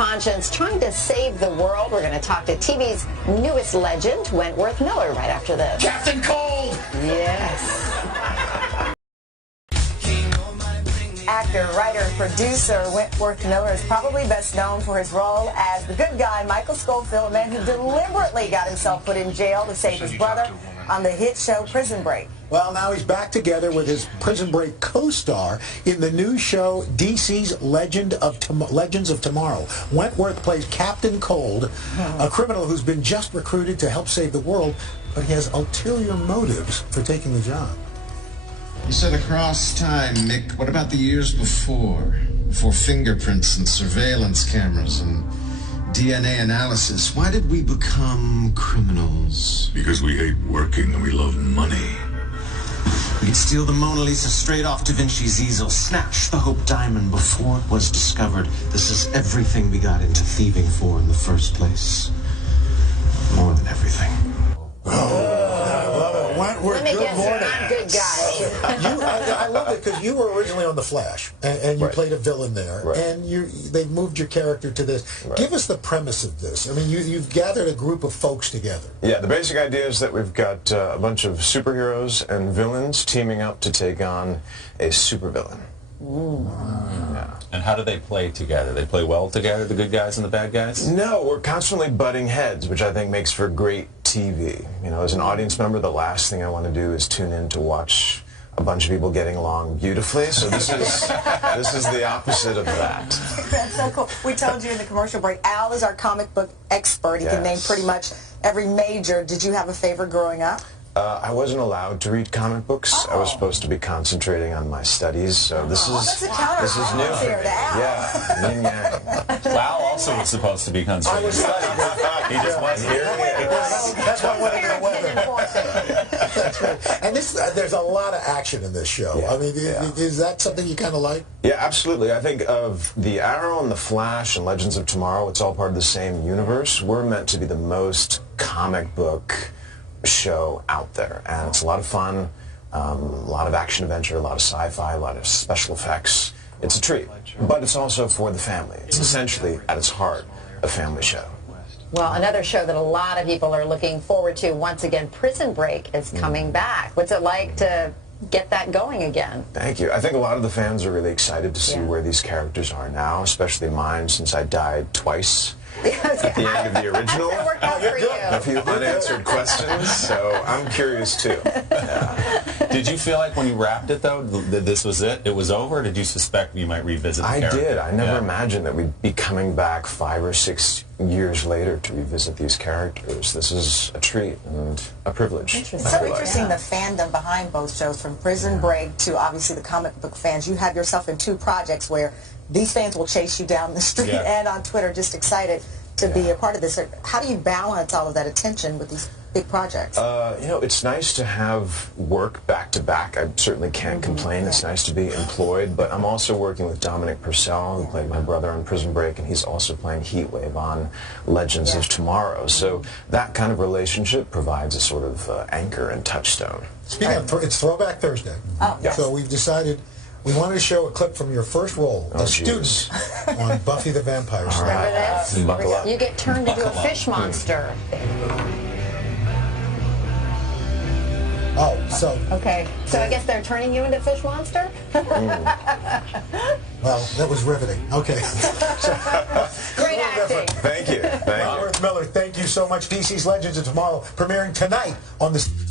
conscience, trying to save the world. We're going to talk to TV's newest legend, Wentworth Miller, right after this. Captain Cold! Yes. Actor, writer, and producer Wentworth Miller is probably best known for his role as the good guy Michael Scofield, a man who deliberately got himself put in jail to save his brother on the hit show Prison Break. Well, now he's back together with his Prison Break co-star in the new show DC's Legends of Tomorrow. Wentworth plays Captain Cold, a criminal who's been just recruited to help save the world, but he has ulterior motives for taking the job. You said across time, Mick. What about the years before? Before fingerprints and surveillance cameras and DNA analysis? Why did we become criminals? Because we hate working and we love money. We could steal the Mona Lisa straight off Da Vinci's easel, snatch the Hope Diamond before it was discovered. This is everything we got into thieving for in the first place. More than everything. Let me guess, you're not good guys. I love it because you were originally on The Flash, and you played a villain there, and they moved your character to this. Give us the premise of this. I mean, you've gathered a group of folks together. Yeah, the basic idea is that we've got a bunch of superheroes and villains teaming up to take on a supervillain. Yeah. And how do they play together? They play well together, the good guys and the bad guys? No, we're constantly butting heads, which I think makes for great TV. You know, as an audience member, the last thing I want to do is tune in to watch a bunch of people getting along beautifully. So this is the opposite of that. That's so cool. We told you in the commercial break, Al is our comic book expert. He can name pretty much every major. Did you have a favorite growing up? I wasn't allowed to read comic books. I was supposed to be concentrating on my studies. So this is new for me. Yeah, yin yang. Lau also was supposed to be concentrating. I was studying. He just wasn't here. That's why I wanted to know weather. That's right. And there's a lot of action in this show. Yeah. I mean, is that something you kind of like? Yeah, absolutely. I think of The Arrow and The Flash and Legends of Tomorrow, it's all part of the same universe. We're meant to be the most comic book show out there, and it's a lot of fun, a lot of action adventure, a lot of sci-fi, a lot of special effects. It's a treat, but it's also for the family. It's essentially, at its heart, a family show. Well, another show that a lot of people are looking forward to, once again, Prison Break is coming back. What's it like to get that going again? Thank you. I think a lot of the fans are really excited to see where these characters are now, especially mine, since I died twice. At the end of the original, a few unanswered questions, so I'm curious too. Yeah. Did you feel like when you wrapped it, though, that this was it? It was over? Or did you suspect you might revisit the character? I did. I never imagined that we'd be coming back 5 or 6 years later to revisit these characters. This is a treat and a privilege. So interesting, the fandom behind both shows, from Prison Break to obviously the comic book fans. You have yourself in 2 projects where these fans will chase you down the street and on Twitter, just excited to be a part of this. How do you balance all of that attention with these big projects? You know, it's nice to have work back to back. I certainly can't complain. It's nice to be employed, but I'm also working with Dominic Purcell, who played my brother on Prison Break, and he's also playing Heatwave on Legends of Tomorrow. So that kind of relationship provides a sort of anchor and touchstone. Speaking of, it's Throwback Thursday. So we've decided we wanted to show a clip from your first role as student on Buffy the Vampire Slayer. Remember this? You get turned into a fish monster. Oh, so... Okay, so I guess they're turning you into a fish monster? Well, that was riveting. Okay. Great acting. Thank you. Thank you. Wentworth Miller, thank you so much. DC's Legends of Tomorrow, premiering tonight on the...